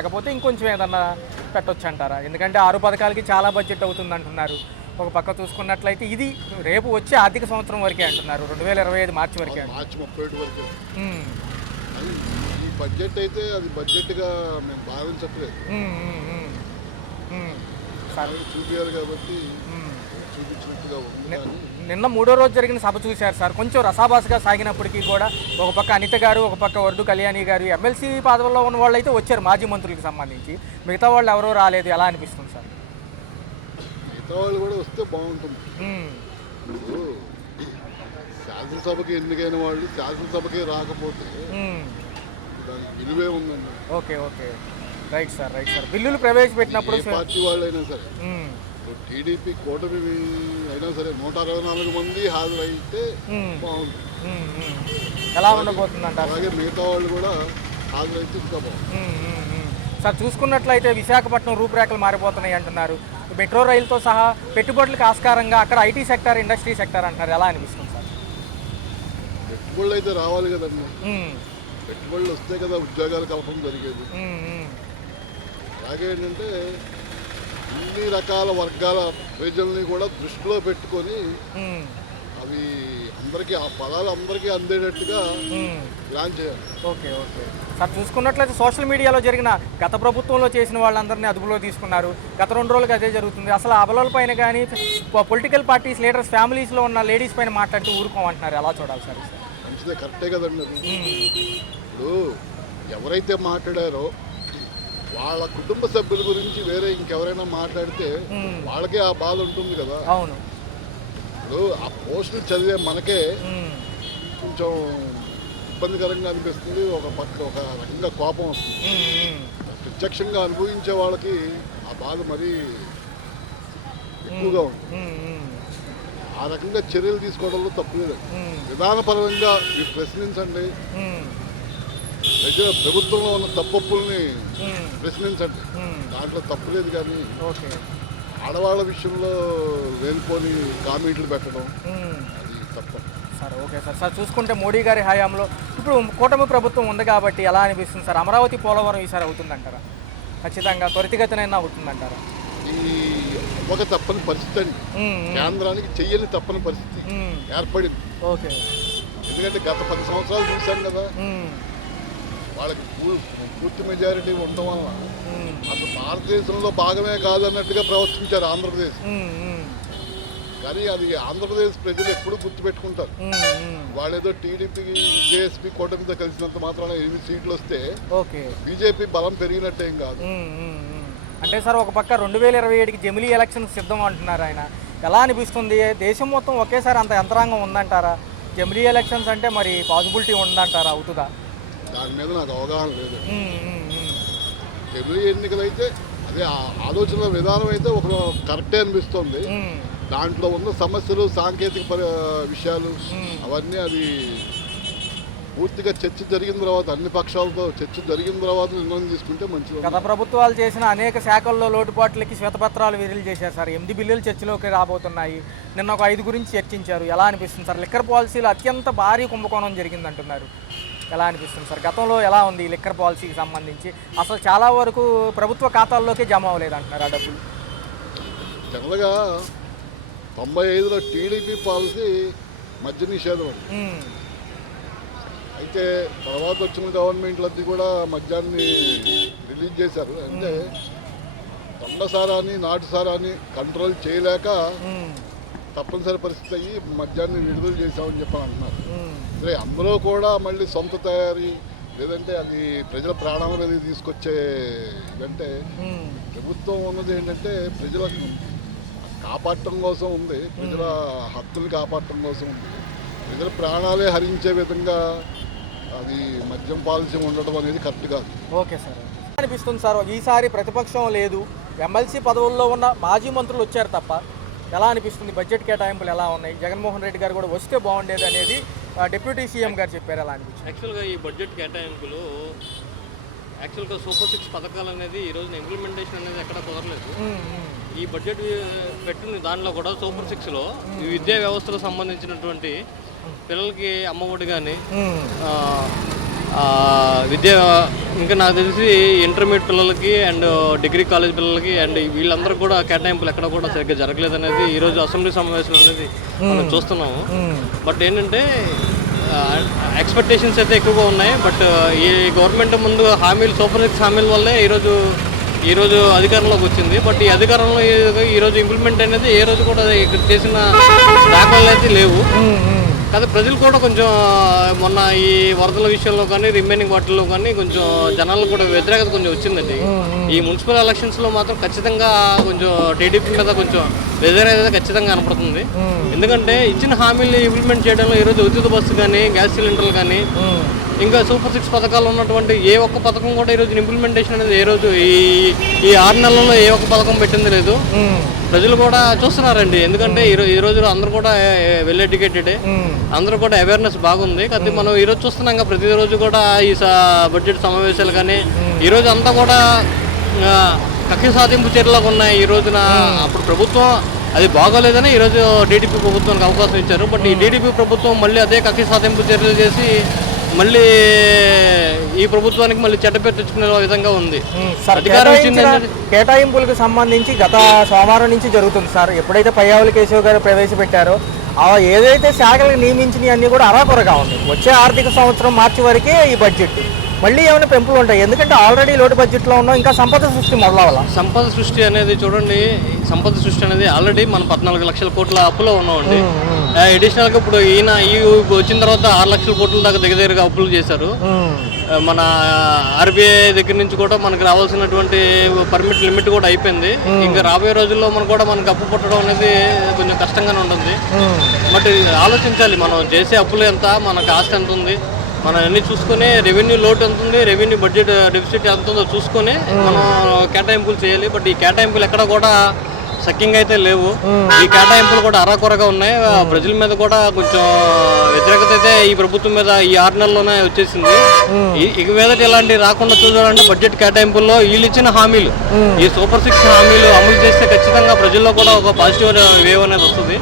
లేకపోతే ఇంకొంచెం ఏదన్నా పెట్టొచ్చు అంటారా? ఎందుకంటే 6 పథకాలకి చాలా బడ్జెట్ అవుతుంది అంటున్నారు. ఒక పక్క చూసుకున్నట్లయితే ఇది రేపు వచ్చే ఆర్థిక సంవత్సరం వరకే అంటున్నారు. 2025 మార్చి వరకే మార్చి 31 వరకు ఉమ్, అది ఈ బడ్జెట్ అయితే అది బడ్జెట్గా మేము భావించట్లేదు. ఉమ్, ఉమ్, ఉమ్, ఉమ్. సరే. చూపించాలి కాబట్టి ఉమ్. చూపించినట్టుగా ఉంది. కానీ నిన్న 3వ రోజు జరిగిన సభ చూశారు సార్. కొంచెం రసాభాసగా సాగినప్పటికీ కూడా ఒక పక్క అనిత గారు, ఒక పక్క వరదు కళ్యాణి గారు, ఎమ్మెల్సీ పదవుల్లో ఉన్న వాళ్ళు అయితే వచ్చారు మాజీ మంత్రులకు సంబంధించి. మిగతా వాళ్ళు ఎవరో రాలేదు. ఎలా అనిపిస్తుంది సార్? మిగతా వాళ్ళు కూడా వస్తే బాగుంటుంది. ఉమ్, ఇప్పుడు శాసనసభకి ఎన్నికైన వాళ్ళు శాసనసభకి రాకపోతే ఉమ్. దానికి విలువే ఉందండి. Okay okay right sir, right sir. బిల్లులు ప్రవేశపెట్టినప్పుడు ఏ పార్టీ వాళ్ళైనా సరే, ఉమ్, ఇప్పుడు టీడీపీ కూటమి అయినా సరే 164 మంది హాజరైతే ఉమ్, బాగుంటుంది. ఉమ్, ఉమ్. ఎలా ఉండబోతుంది అంటారు? అలాగే మిగతా వాళ్ళు కూడా హాజరైతే ఇంకా బాగుంటుంది. సార్ చూసుకున్నట్లయితే విశాఖపట్నం రూపురేఖలు మారిపోతున్నాయి అంటున్నారు. మెట్రో రైలుతో సహా పెట్టుబడులకు ఆస్కారంగా అక్కడ ఐటీ సెక్టార్, ఇండస్ట్రీ సెక్టార్ అంటున్నారు. ఎలా అనిపిస్తుంది సార్? పెట్టుబడులు అయితే రావాలి కదండి. ఉమ్, పెట్టుబడులు వస్తే కదా ఉద్యోగాల కల్పన జరిగేది. ఉమ్, ఉమ్, అలాగే ఏంటంటే అన్ని రకాల వర్గాల ప్రజల్ని కూడా దృష్టిలో పెట్టుకొని ఉమ్, అవి అందరికీ ఆ పదాలు అందరికీ అందేటట్టుగా ఉమ్. ప్లాన్ చేయాలి. ఓకే ఓకే సార్ చూసుకున్నట్లయితే సోషల్ మీడియాలో జరిగిన గత ప్రభుత్వంలో చేసిన వాళ్ళందరినీ అదుపులో తీసుకున్నారు. గత 2 రోజులుగా అదే జరుగుతుంది. అసలు అబలాల పైన కానీ పొలిటికల్ పార్టీస్ లీడర్స్ ఫ్యామిలీస్లో ఉన్న లేడీస్ పైన మాట్లాడుతూ ఊరుకోమంటున్నారు. ఎలా చూడాలి సార్? మంచిదే, కరెక్టే కదండి అది. ఇప్పుడు ఎవరైతే మాట్లాడారో వాళ్ళ కుటుంబ సభ్యుల గురించి వేరే ఇంకెవరైనా మాట్లాడితే వాళ్ళకే ఆ బాధ ఉంటుంది కదా. అవును. ఇప్పుడు ఆ పోస్టులు చదివే మనకే ఉమ్, కొంచెం ఇబ్బందికరంగా అనిపిస్తుంది. ఒక పక్క ఒక రకంగా కోపం వస్తుంది. ఉమ్, ఉమ్. ప్రత్యక్షంగా అనుభవించే వాళ్ళకి ఆ బాధ మరీ ఎక్కువగా ఉంది. ఆ రకంగా చర్యలు తీసుకోవడంలో తప్పు లేదు. విధానపరంగా మీరు ప్రశ్నించండి, ప్రభుత్వంలో ఉన్న తప్పొప్పుల్ని ప్రశ్నించండి, దాంట్లో తప్పు లేదు. కానీ ఓకే ఆడవాళ్ళ విషయంలో వేలుకొని కామెంట్లు పెట్టడం అది తప్ప. Sir okay sir. సార్ చూసుకుంటే మోడీ గారి హయాంలో ఇప్పుడు కూటమి ప్రభుత్వం ఉంది కాబట్టి ఎలా అనిపిస్తుంది సార్? అమరావతి పోలవరం ఈసారి అవుతుందంటారా? ఖచ్చితంగా త్వరితగతినైనా అవుతుందంటారా? ఈ ఒక తప్పని పరిస్థితి అండి. కేంద్రానికి చెయ్యని తప్పని పరిస్థితి ఏర్పడింది. ఓకే. ఎందుకంటే గత 10 సంవత్సరాలు చూశాం కదా, వాళ్ళకి పూర్తి మెజారిటీ ఉండడం వల్ల అసలు భారతదేశంలో భాగమే కాదన్నట్టుగా ప్రవర్తించారు ఆంధ్రప్రదేశ్. కానీ అది ఆంధ్రప్రదేశ్ ప్రజలు ఎప్పుడూ గుర్తుపెట్టుకుంటారు. వాళ్ళేదో టీడీపీకి జేఎస్పీ కూటమితో కలిసినంత మాత్రాన 8 సీట్లు వస్తే బీజేపీ బలం పెరిగినట్టేం కాదు. అంటే సార్ ఒక పక్క 2027కి జమిలీ ఎలక్షన్ సిద్ధం అంటున్నారు ఆయన. ఎలా అనిపిస్తుంది? దేశం మొత్తం ఒకేసారి అంత యంత్రాంగం ఉందంటారా? జమిలీ ఎలక్షన్స్ అంటే మరి పాసిబిలిటీ ఉందంటారా? అవుతుందా? దాని మీద నాకు అవగాహన లేదు. జమిలీ ఎన్నికలు అయితే అదే ఆలోచన విధానం అయితే ఒక కరెక్టే అనిపిస్తుంది. దాంట్లో ఉన్న సమస్యలు, సాంకేతిక విషయాలు అవన్నీ అది పూర్తిగా చర్చ జరిగిన తర్వాత, అన్ని పక్షాలతో చర్చ జరిగిన తర్వాత నిర్ణయం తీసుకుంటే మంచిది. గత ప్రభుత్వాలు చేసిన అనేక శాఖల్లో లోటుపాట్లకి శ్వేతపత్రాలు విడుదల చేశారు సార్. 8 బిల్లులు చర్చలోకి రాబోతున్నాయి. నిన్న ఒక 5 గురించి చర్చించారు. ఎలా అనిపిస్తుంది సార్? లిక్కర్ పాలసీలో అత్యంత భారీ కుంభకోణం జరిగిందంటున్నారు. ఎలా అనిపిస్తుంది సార్? గతంలో ఎలా ఉంది ఈ లిక్కర్ పాలసీకి సంబంధించి? అసలు చాలా వరకు ప్రభుత్వ ఖాతాల్లోకే జమ అవ్వలేదు అంటున్నారు ఆ డబ్బులు. జనరల్గా 95లో టీడీపీ పాలసీ మద్య నిషేధం అండి. అయితే తర్వాత వచ్చిన గవర్నమెంట్లన్నీ కూడా మద్యాన్ని రిలీజ్ చేశారు. అంటే దొండసారాన్ని, నాటుసారాన్ని కంట్రోల్ చేయలేక తప్పనిసరి పరిస్థితి అయ్యి మద్యాన్ని విడుదల చేశామని చెప్పని అంటున్నారు. సరే, అందులో కూడా మళ్ళీ సొంత తయారీ లేదంటే అది ప్రజల ప్రాణాల మీద తీసుకొచ్చే ఇదంటే ప్రభుత్వం ఉన్నది ఏంటంటే ప్రజలకు కాపాడటం కోసం ఉంది, ప్రజల హక్కులు కాపాడటం కోసం ఉంది. ప్రజల ప్రాణాలే హరించే విధంగా అది మద్యం పాలసీ ఉండడం అనేది కరెక్ట్ కాదు. Okay sir. అనిపిస్తుంది సార్ ఈసారి ప్రతిపక్షం లేదు, ఎమ్మెల్సీ పదవుల్లో ఉన్న మాజీ మంత్రులు వచ్చారు తప్ప. ఎలా అనిపిస్తుంది? బడ్జెట్ కేటాయింపులు ఎలా ఉన్నాయి? జగన్మోహన్ రెడ్డి గారు కూడా వస్తే బాగుండేది అనేది డిప్యూటీ సీఎం గారు చెప్పారు. ఎలా అనిపిస్తుంది? యాక్చువల్గా ఈ బడ్జెట్ కేటాయింపులు యాక్చువల్గా సూపర్ 6 పథకాలు అనేది ఈ రోజున ఇంప్లిమెంటేషన్ అనేది ఎక్కడ కుదరలేదు. ఈ బడ్జెట్ పెట్టిన దానిలో కూడా సూపర్ 6లో ఈ విద్యా వ్యవస్థకు సంబంధించినటువంటి పిల్లలకి అమ్మఒడి కానీ విద్య ఇంకా నాకు తెలిసి ఇంటర్మీడియట్ పిల్లలకి అండ్ డిగ్రీ కాలేజ్ పిల్లలకి అండ్ వీళ్ళందరూ కూడా కేటాయింపులు ఎక్కడ కూడా సరిగ్గా జరగలేదు అనేది ఈరోజు అసెంబ్లీ సమావేశం అనేది మనం చూస్తున్నాము. బట్ ఏంటంటే ఎక్స్పెక్టేషన్స్ అయితే ఎక్కువగా ఉన్నాయి. బట్ ఈ గవర్నమెంట్ ముందు హామీలు సూపర్ 6 హామీల వల్లే ఈరోజు అధికారంలోకి వచ్చింది. బట్ ఈ అధికారంలో ఈరోజు ఇంప్లిమెంట్ అనేది ఏ రోజు కూడా ఇక్కడ చేసిన దాఖలు అయితే లేవు. కానీ ప్రజలు కూడా కొంచెం మొన్న ఈ వరదల విషయంలో కానీ రిమైనింగ్ వాటిల్లో కానీ కొంచెం జనాలకు కూడా వ్యతిరేకత కొంచెం వచ్చిందండి. ఈ మున్సిపల్ ఎలక్షన్స్లో మాత్రం ఖచ్చితంగా కొంచెం టీడీపీ మీద కొంచెం వ్యతిరేకత ఖచ్చితంగా కనపడుతుంది. ఎందుకంటే ఇచ్చిన హామీలు ఇంప్లిమెంట్ చేయడంలో ఈరోజు ఉచిత బస్సు కానీ గ్యాస్ సిలిండర్లు కానీ ఇంకా సూపర్ 6 పథకాలు ఉన్నటువంటి ఏ ఒక్క పథకం కూడా ఈరోజు ఇంప్లిమెంటేషన్ అనేది ఏ రోజు ఈ 6 నెలల్లో ఏ ఒక్క పథకం పెట్టింది లేదు. ప్రజలు కూడా చూస్తున్నారండి. ఎందుకంటే ఈ రోజు అందరూ కూడా వెల్ ఎడ్యుకేటెడ్, అందరూ కూడా అవేర్నెస్ బాగుంది. కాబట్టి మనం ఈరోజు చూస్తున్నాం ప్రతిరోజు కూడా ఈ బడ్జెట్ సమావేశాలు కానీ ఈరోజు అంతా కూడా కక్ష సాధింపు చర్యలకు ఉన్నాయి. ఈ రోజున అప్పుడు ప్రభుత్వం అది బాగోలేదని ఈరోజు టీడీపీ ప్రభుత్వానికి అవకాశం ఇచ్చారు. బట్ ఈ టీడీపీ ప్రభుత్వం మళ్ళీ అదే కక్ష సాధింపు చర్యలు చేసి మళ్ళీ ఈ ప్రభుత్వానికి మళ్ళీ చెడ్డపేరు తెచ్చుకునే విధంగా ఉంది. కేటాయింపులకు సంబంధించి గత సోమవారం నుంచి జరుగుతుంది సార్. ఎప్పుడైతే పయ్యావుల కేశవ్ గారు ప్రవేశపెట్టారో ఏదైతే శాఖలకు నియమించినవి అన్నీ కూడా అరాకొరగా ఉంది. వచ్చే ఆర్థిక సంవత్సరం మార్చి వరకే ఈ బడ్జెట్ మళ్ళీ ఏమైనా పెంపులు ఉంటాయి. ఎందుకంటే ఆల్రెడీ లోటు బడ్జెట్లో ఉన్నాం, ఇంకా సంపద సృష్టి మొదలవ్వాలి. సంపద సృష్టి అనేది చూడండి, సంపద సృష్టి అనేది ఆల్రెడీ మనం 14 లక్షల కోట్ల అప్పులో ఉన్నామండి. అడిషనల్గా ఇప్పుడు ఈ వచ్చిన తర్వాత 6 లక్షల కోట్ల దాకా దగ్గరగా అప్పులు చేశారు. మన ఆర్బీఐ దగ్గర నుంచి కూడా మనకు రావాల్సినటువంటి పర్మిట్ లిమిట్ కూడా అయిపోయింది. ఇంకా రాబోయే రోజుల్లో మనకు అప్పు పుట్టడం అనేది కొంచెం కష్టంగానే ఉంటుంది. బట్ ఆలోచించాలి, మనం చేసే అప్పులు ఎంత, మనకు ఆస్తి ఎంత ఉంది, మనం అన్ని చూసుకొని రెవెన్యూ లోటు ఎంత ఉంది, రెవెన్యూ బడ్జెట్ డెఫిసిట్ ఎంత ఉందో చూసుకొని మనం కేటాయింపులు చేయాలి. బట్ ఈ కేటాయింపులు ఎక్కడ కూడా సక్యంగా అయితే లేవు. ఈ కేటాయింపులు కూడా అరాకొరగా ఉన్నాయి. ప్రజల మీద కూడా కొంచెం వ్యతిరేకత అయితే ఈ ప్రభుత్వం మీద ఈ 6 నెలల్లోనే వచ్చేసింది. ఇక మీదట ఇలాంటి రాకుండా చూడాలంటే బడ్జెట్ కేటాయింపుల్లో వీళ్ళు ఇచ్చిన హామీలు, ఈ సూపర్ 6 హామీలు అమలు చేస్తే ఖచ్చితంగా ప్రజల్లో కూడా ఒక పాజిటివ్ వేవ్ అనేది వస్తుంది.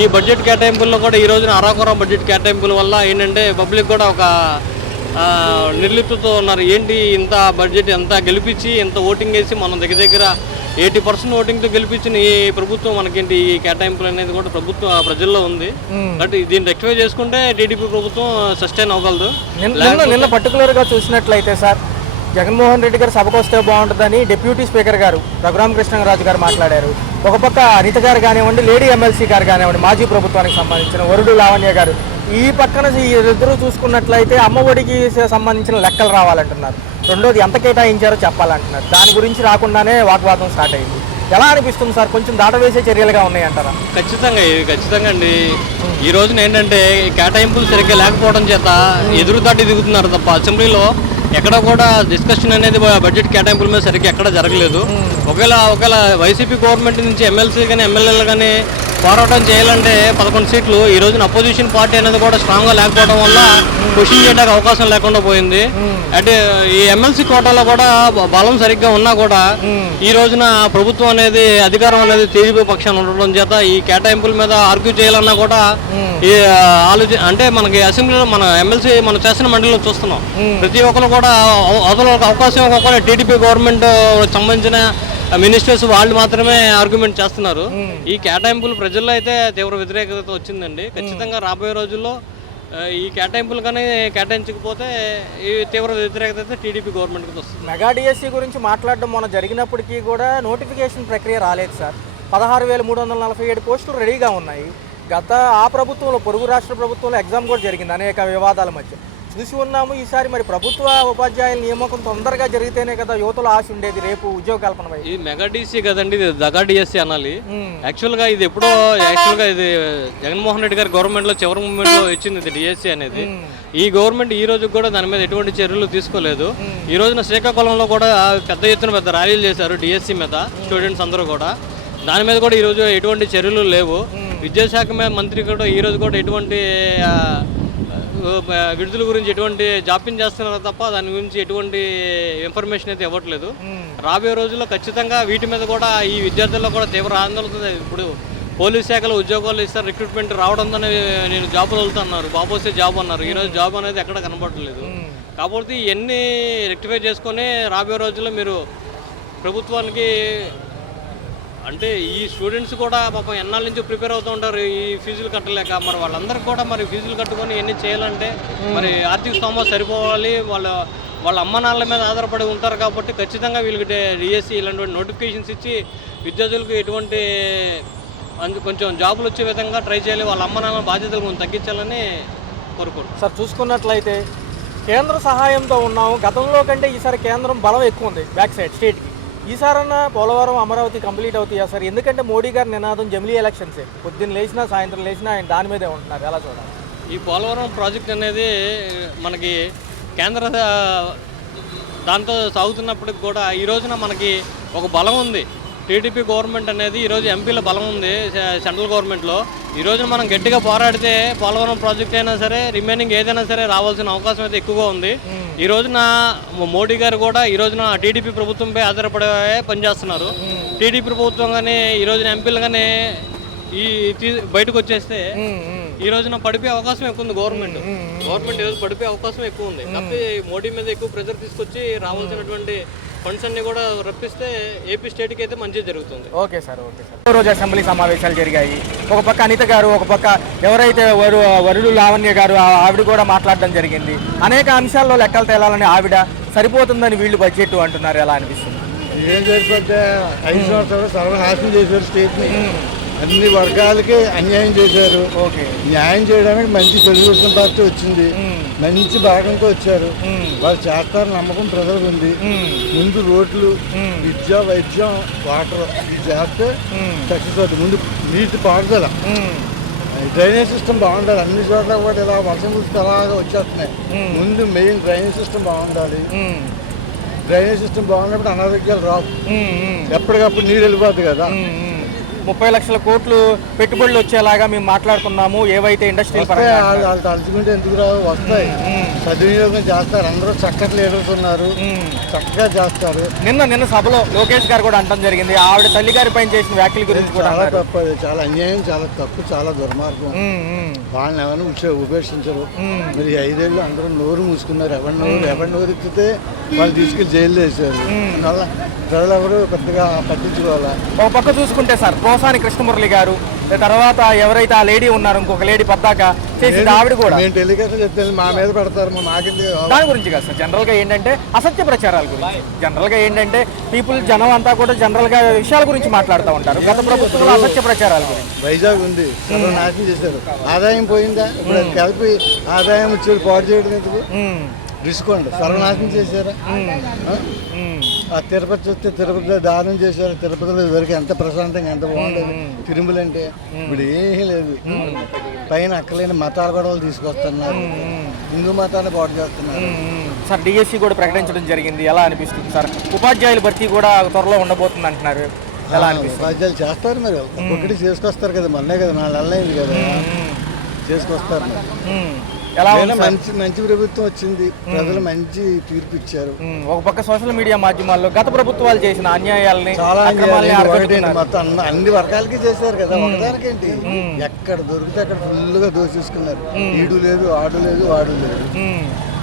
ఈ బడ్జెట్ కేటాయింపుల్లో కూడా ఈ రోజున అరాకొర బడ్జెట్ కేటాయింపుల వల్ల ఏంటంటే పబ్లిక్ కూడా ఒక నిర్లిప్తతో ఉన్నారు. ఏంటి ఇంత బడ్జెట్ ఎంత గెలిపించి ఎంత ఓటింగ్ వేసి మనం దగ్గర 80% ఓటింగ్తో గెలిపించిన ఈ ప్రభుత్వం మనకేంటి ఈ కేటాయింపులు అనేది కూడా ప్రజల్లో ఉంది. బట్ దీన్ని రెక్టిఫై చేసుకుంటే టీడీపీ ప్రభుత్వం సస్టైన్ అవ్వగలదు. నిన్న పర్టికులర్గా చూసినట్లయితే సార్, జగన్మోహన్ రెడ్డి గారు సభకు వస్తే బాగుంటుందని డిప్యూటీ స్పీకర్ గారు రఘురామకృష్ణరాజు గారు మాట్లాడారు. ఒక పక్క అనిత గారు కానివ్వండి, లేడీ ఎమ్మెల్సీ గారు కానివ్వండి, మాజీ ప్రభుత్వానికి సంబంధించిన వరుడు లావణ్య గారు, ఈ పక్కన ఇద్దరు చూసుకున్నట్లయితే అమ్మఒడికి సంబంధించిన లెక్కలు రావాలంటున్నారు. రెండోది ఎంత కేటాయించారో చెప్పాలంటున్నారు. దాని గురించి రాకుండానే వాగ్వాదం స్టార్ట్ అయింది. ఎలా అనిపిస్తుంది సార్? కొంచెం దాటవేసే చర్యలుగా ఉన్నాయంటారా? ఖచ్చితంగా అండి. ఈ రోజున ఏంటంటే కేటాయింపులు సరిగ్గా లేకపోవడం చేత ఎదురుదాటి దిగుతున్నారు తప్ప అసెంబ్లీలో ఎక్కడ కూడా డిస్కషన్ అనేది బడ్జెట్ కేటాయింపుల మీద సరిగ్గా ఎక్కడ జరగలేదు. ఒకవేళ వైసీపీ గవర్నమెంట్ నుంచి ఎమ్మెల్సీ కానీ ఎమ్మెల్యేలు కానీ పోరాటం చేయాలంటే 11 సీట్లు ఈ రోజున అపోజిషన్ పార్టీ అనేది కూడా స్ట్రాంగ్గా లేకపోవడం వల్ల క్వశ్చన్ చేయడానికి అవకాశం లేకుండా పోయింది. అంటే ఈ ఎమ్మెల్సీ కోటాలో కూడా బలం సరిగ్గా ఉన్నా కూడా ఈ రోజున ప్రభుత్వం అనేది అధికారం అనేది టీడీపీ పక్షాన్ని ఉండడం చేత ఈ కేటాయింపుల మీద ఆర్గ్యూ చేయాలన్నా కూడా ఈ అంటే మనకి అసెంబ్లీలో మన ఎమ్మెల్సీ మన శాసన మండలిలో చూస్తున్నాం. ప్రతి ఒక్కరు కూడా అవకాశం ఒక్కొక్కరు టీడీపీ గవర్నమెంట్ సంబంధించిన మినిస్టర్స్ వాళ్ళు మాత్రమే ఆర్గ్యుమెంట్ చేస్తున్నారు. ఈ కేటాయింపులు ప్రజల్లో అయితే తీవ్ర వ్యతిరేకత వచ్చిందండి. ఖచ్చితంగా రాబోయే రోజుల్లో ఈ కేటాయింపులు కానీ కేటాయించకపోతే ఈ తీవ్ర వ్యతిరేకత అయితే టీడీపీ గవర్నమెంట్కి వస్తుంది. మెగా డిఎస్సీ గురించి మాట్లాడడం మొన్న జరిగినప్పటికీ కూడా నోటిఫికేషన్ ప్రక్రియ రాలేదు సార్. 16,347 పోస్టులు రెడీగా ఉన్నాయి. గత ఆ ప్రభుత్వంలో, పొరుగు రాష్ట్ర ప్రభుత్వంలో ఎగ్జామ్ కూడా జరిగింది అనేక వివాదాల మధ్య. చూసి ఉన్నాము. ఈసారి మరి ప్రభుత్వ ఉపాధ్యాయుల నియామకం తొందరగా జరిగితేనే కదా యువతలో ఆశ ఉండేది రేపు ఉద్యోగ కల్పన. ఇది మెగా డిఎస్సీ కదండి, ఇది దగా డిఎస్సీ అనాలి. యాక్చువల్గా ఇది ఇది జగన్మోహన్ రెడ్డి గారి గవర్నమెంట్లో చివరి మూమెంట్లో ఇచ్చింది ఇది డిఎస్సీ అనేది. ఈ గవర్నమెంట్ ఈ రోజు కూడా దాని మీద ఎటువంటి చర్యలు తీసుకోలేదు. ఈ రోజున శ్రీకాకుళంలో కూడా పెద్ద ఎత్తున ర్యాలీలు చేశారు డిఎస్సీ మీద స్టూడెంట్స్ అందరూ కూడా. దాని మీద కూడా ఈరోజు ఎటువంటి చర్యలు లేవు. విద్యాశాఖ మీద మంత్రి కూడా ఈరోజు కూడా ఎటువంటి విడుదల గురించి ఎటువంటి జాప్యం చేస్తున్నారు తప్ప దాని గురించి ఎటువంటి ఇన్ఫర్మేషన్ అయితే ఇవ్వట్లేదు. రాబోయే రోజుల్లో ఖచ్చితంగా వీటి మీద కూడా ఈ విద్యార్థుల్లో కూడా తీవ్ర ఆందోళన. ఇప్పుడు పోలీస్ శాఖలో ఉద్యోగాలు ఇస్తారు, రిక్రూట్మెంట్ రావడంతోనే నేను జాబులు వెళ్తున్నారు, బాబు వస్తే జాబ్ అన్నారు. ఈరోజు జాబ్ అనేది ఎక్కడ కనబడట్లేదు. కాకపోతే ఇవన్నీ రెక్టిఫై చేసుకొని రాబోయే రోజుల్లో మీరు ప్రభుత్వానికి అంటే ఈ స్టూడెంట్స్ కూడా పాపం ఎన్నాళ్ళ నుంచి ప్రిపేర్ అవుతూ ఉంటారు ఈ ఫీజులు కట్టలేక. మరి వాళ్ళందరికీ కూడా మరి ఫీజులు కట్టుకొని ఇవన్నీ చేయాలంటే మరి ఆర్థిక స్తోమత సరిపోవాలి. వాళ్ళ అమ్మ నాన్నల మీద ఆధారపడి ఉంటారు కాబట్టి ఖచ్చితంగా వీళ్ళకి డిఎస్సి ఇలాంటి నోటిఫికేషన్స్ ఇచ్చి విద్యార్థులకు ఎటువంటి కొంచెం జాబులు వచ్చే విధంగా ట్రై చేయాలి. వాళ్ళ అమ్మ నాన్నల బాధ్యతలు కొంచెం తగ్గించాలని కోరుకుంటున్నాను. సార్ చూసుకున్నట్లయితే కేంద్ర సహాయంతో ఉన్నాము. గతంలో కంటే ఈసారి కేంద్రం బలం ఎక్కువ ఉంది బ్యాక్ సైడ్ స్టేట్కి. ఈసారన్నా పోలవరం అమరావతి కంప్లీట్ అవుతాయా సార్? ఎందుకంటే మోడీ గారి నినాదం జమిలీ ఎలక్షన్సే, పొద్దున్న లేచినా సాయంత్రం లేచినా ఆయన దాని మీదే ఉంటున్నారు. ఎలా చూడాలి? ఈ పోలవరం ప్రాజెక్ట్ అనేది మనకి కేంద్ర దాంతో సాగుతున్నప్పటికి కూడా ఈ రోజున మనకి ఒక బలం ఉంది. టీడీపీ గవర్నమెంట్ అనేది ఈరోజు ఎంపీల బలం ఉంది సెంట్రల్ గవర్నమెంట్లో. ఈ రోజున మనం గట్టిగా పోరాడితే పోలవరం ప్రాజెక్ట్ అయినా సరే రిమైనింగ్ ఏదైనా సరే రావాల్సిన అవకాశం అయితే ఎక్కువగా ఉంది. ఈ రోజున మోడీ గారు కూడా ఈ రోజున టీడీపీ ప్రభుత్వంపై ఆధారపడే పనిచేస్తున్నారు. టీడీపీ ప్రభుత్వం కానీ ఈ రోజున ఎంపీలు కానీ బయటకు వచ్చేస్తే ఈ రోజున పడిపోయే అవకాశం ఎక్కువ ఉంది. గవర్నమెంట్ ఈరోజు పడిపోయే అవకాశం ఎక్కువ ఉంది. కాబట్టి మోడీ మీద ఎక్కువ ప్రెజర్ తీసుకొచ్చి రావాల్సినటువంటి ఫండ్స్ అన్ని కూడా రప్పిస్తే ఏపీ స్టేట్కి అయితే మంచిగా జరుగుతుంది. Okay sir. రోజు అసెంబ్లీ సమావేశాలు జరిగాయి. ఒక పక్క అనిత గారు, ఒక పక్క ఎవరైతే వరుడు లావణ్య గారు ఆవిడ కూడా మాట్లాడడం జరిగింది. అనేక అంశాల్లో లెక్కలు తేలాలని ఆవిడ సరిపోతుందని వీళ్ళు బడ్జెట్ అంటున్నారు. ఎలా అనిపిస్తుంది? ఏం సరిపోతే 5 సంవత్సరాలు సర్వనాశనం చేశారు స్టేట్ని. అన్ని వర్గాలకి అన్యాయం చేశారు. ఓకే, న్యాయం చేయడానికి మంచి తెలుగుదేశం పార్టీ వచ్చింది. మంచి భాగంతో వచ్చారు. వాళ్ళు చేస్తారని నమ్మకం ప్రజలకు ఉంది. ముందు రోడ్లు, విద్య, వైద్యం, వాటర్ ఇది చేస్తే సక్సెస్ అవుతుంది. ముందు నీటి పారుదల, డ్రైనేజ్ సిస్టమ్ బాగుండాలి. అన్ని చోట్ల కూడా ఇలా వర్షం కురిస్తే అలాగా వచ్చేస్తున్నాయి. ముందు మెయిన్ డ్రైనేజ్ సిస్టమ్ బాగుండాలి. డ్రైనేజ్ సిస్టమ్ బాగున్నప్పుడు అనారోగ్యాలు రావు. ఎప్పటికప్పుడు నీరు వెళ్ళిపోతుంది కదా. 30 లక్షల కోట్లు పెట్టుబడులు వచ్చేలాగా మేము మాట్లాడుతున్నాము. ఏవైతే ఇండస్ట్రియల్ వాళ్ళు తలుచుకుంటే ఎందుకు రావు, వస్తాయి. సద్వినియోగం చేస్తారు. అందరూ చక్కటి లీడర్స్ ఉన్నారు, చక్కగా చేస్తారు. నిన్న సభలో లోకేష్ గారు కూడా అనడం జరిగింది. ఆవిడ తల్లి గారి పైన చేసిన వ్యాఖ్యల గురించి కూడా చాలా తప్పు. అది చాలా అన్యాయం, చాలా తప్పు, చాలా దుర్మార్గం. వాళ్ళని ఎవరైనా ఉపేక్షించరు. మరి 5 ఏళ్ళు అందరూ నోరు మూసుకున్నారు. ఎవరి నోరు ఎత్తితే వాళ్ళు తీసుకెళ్లి జైల్లో వేసారు. అందువల్ల ప్రజలు ఎవరు పెద్దగా పట్టించుకోవాలా. ఒక పక్క చూసుకుంటే సార్ పోసాని కృష్ణమురళి గారు, తర్వాత ఎవరైతే ఆ లేడీ ఉన్నారు ఇంకొక లేడీ పద్దాక చేసింది ఆవిడ కూడా మేము టెలికాస్ట్ చెప్తే మా మీద పెడతారు. మాకెందుకు? దాని గురించి కాదు సార్, జనరల్ గా ఏంటంటే అసత్య ప్రచారాల గురించి. జనరల్ గా ఏంటంటే జనం అంతా కూడా జనరల్ గా విషయాల గురించి మాట్లాడుతూ ఉంటారు. గత ప్రభుత్వంలో అసత్య ప్రచారాల గురించి. వైజాగ్ ఉంది, నాశనం చేశారు. ఆదాయం పోయిందా? ఇప్పుడు కలిపి ఆదాయం వచ్చేది పాడు చేయడం ఎందుకు? రిసుకోండి, సర్వనాశనం చేశారా? ఆ తిరుపతి చూస్తే తిరుపతిలో దానం చేశారు. తిరుపతిలో ఇదివరకు ఎంత ప్రశాంతంగా ఎంత బాగుండేది. తిరుమల అంటే ఇప్పుడు ఏమీ లేదు. పైన అక్కలేని మతాల గొడవలు తీసుకొస్తున్నారు. హిందూ మతాన్ని పాటు చేస్తున్నారు. సార్ డిఎస్సి కూడా ప్రకటించడం జరిగింది. ఎలా అనిపిస్తుంది సార్? ఉపాధ్యాయుల భర్తీ కూడా త్వరలో ఉండబోతుంది అంటున్నారు. ఎలా అనిపిస్తుంది? ఉపాధ్యాయులు చేస్తారు, మరి ఒక్కొక్కటి చేసుకొస్తారు కదా. మొన్నే కదా 4 నెలలు అయింది కదా చేసుకొస్తారు. ఎలా మంచి ప్రభుత్వం వచ్చింది. ప్రజలు మంచి తీర్పు ఇచ్చారు. ఒక పక్క సోషల్ మీడియా మాధ్యమాల్లో గత ప్రభుత్వాలు చేసిన అన్యాయాలని చాలా మొత్తం అన్ని వర్గాలకి చేశారు కదా. ఒకదానికేంటి, ఎక్కడ దొరికితే అక్కడ ఫుల్గా దోషిస్తున్నారు. ఈడు లేదు, ఆడు లేదు, వాడు లేదు.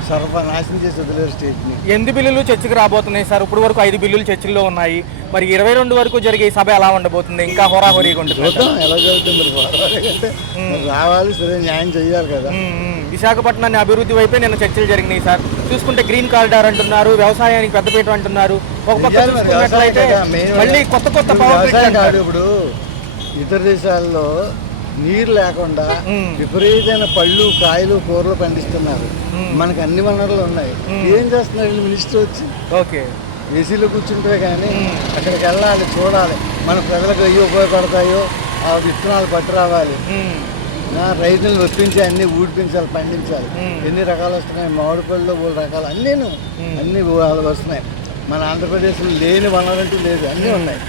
సర్వనాశనం చేసి వదిలేరు స్టేట్ని. 8 బిల్లులు చర్చకు రాబోతున్నాయి సార్. ఇప్పుడు వరకు 5 బిల్లులు చర్చల్లో ఉన్నాయి. మరి 22 వరకు జరిగే ఈ సభ ఎలా ఉండబోతుంది? ఇంకా హోరాహోరీగా ఉంటుంది. ఎలా జరుగుతుంది? మరి రావాలి, సరే న్యాయం చెయ్యాలి కదా. విశాఖపట్నాన్ని అభివృద్ధి వైపే నిన్న చర్చలు జరిగినాయి సార్. చూసుకుంటే గ్రీన్ కారిడార్ అంటున్నారు, వ్యవసాయానికి పెద్దపీట అంటున్నారు. ఒక పక్క చూసుకున్నట్లయితే మళ్ళీ కొత్త పవర్. ఇప్పుడు ఇతర దేశాల్లో నీరు లేకుండా విపరీతమైన పళ్ళు, కాయలు, కూరలు పండిస్తున్నారు. మనకు అన్ని వనరులు ఉన్నాయి. ఏం చేస్తున్నారు మినిస్టర్ వచ్చి? ఓకే, ఏసీలో కూర్చుంటే కానీ అక్కడికి వెళ్ళాలి, చూడాలి. మన ప్రజలకు అయ్యి ఉపయోగపడతాయో ఆ విత్తనాలు పట్టు రావాలి. రైతులను ఒప్పించి అన్ని ఊడిపించాలి, పండించాలి. ఎన్ని రకాలు వస్తున్నాయి, మామిడి పళ్ళు 3 రకాలు అన్ని వస్తున్నాయి. మన ఆంధ్రప్రదేశ్లో లేని వనరంటూ లేదు, అన్నీ ఉన్నాయి.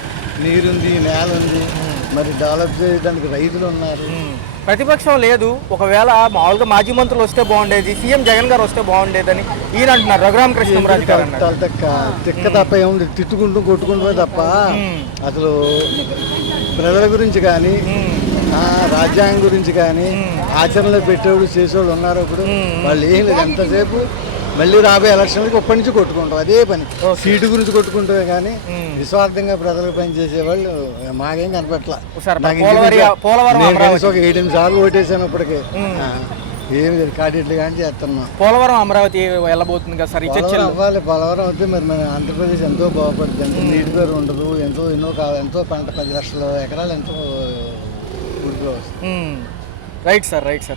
నీరుంది, నేల ఉంది. మరి డెవలప్ చేయడానికి రైతులు ఉన్నారు. ప్రతిపక్షం లేదు. ఒకవేళ మామూలుగా మాజీ మంత్రులు వస్తే బాగుండేది, సీఎం జగన్ గారు వస్తే బాగుండేది అని ఈయన అంటున్నారు. రఘురామకృష్ణరాజు గారు తిక్క తప్ప ఏముంది, తిట్టుకుంటూ కొట్టుకుంటూ తప్ప అసలు ప్రజల గురించి కానీ రాజ్యాంగం గురించి కానీ ఆచరణలో పెట్టేవాడు చేసేవాళ్ళు ఉన్నారు. ఇప్పుడు వాళ్ళు ఏం లేదు. ఎంతసేపు మళ్ళీ రాబోయే ఎలక్షన్లకి ఇప్పటి నుంచి కొట్టుకుంటాం అదే పని. సీటు గురించి కొట్టుకుంటామే కానీ నిస్వార్థంగా ప్రజలకు పనిచేసే వాళ్ళు మాకేం కనపట్లా. సార్ నాకు పోలవరం నేను కనీసం ఒక 7-8 సార్లు ఓటేసాను ఇప్పటికే. ఏమి లేదు, కాటిట్లు కానీ చేస్తున్నాం. పోలవరం అమరావతి వెళ్ళబోతుంది కదా సార్, ఈ చర్చలు అవ్వాలి. పోలవరం అయితే మరి మన ఆంధ్రప్రదేశ్ ఎంతో బాగుపడుతుంది. ఎంతో నీటి పేరు ఉండదు, ఎంతో పంట 10 లక్షల ఎకరాలు ఎంతో గుడిగా వస్తుంది. Right sir.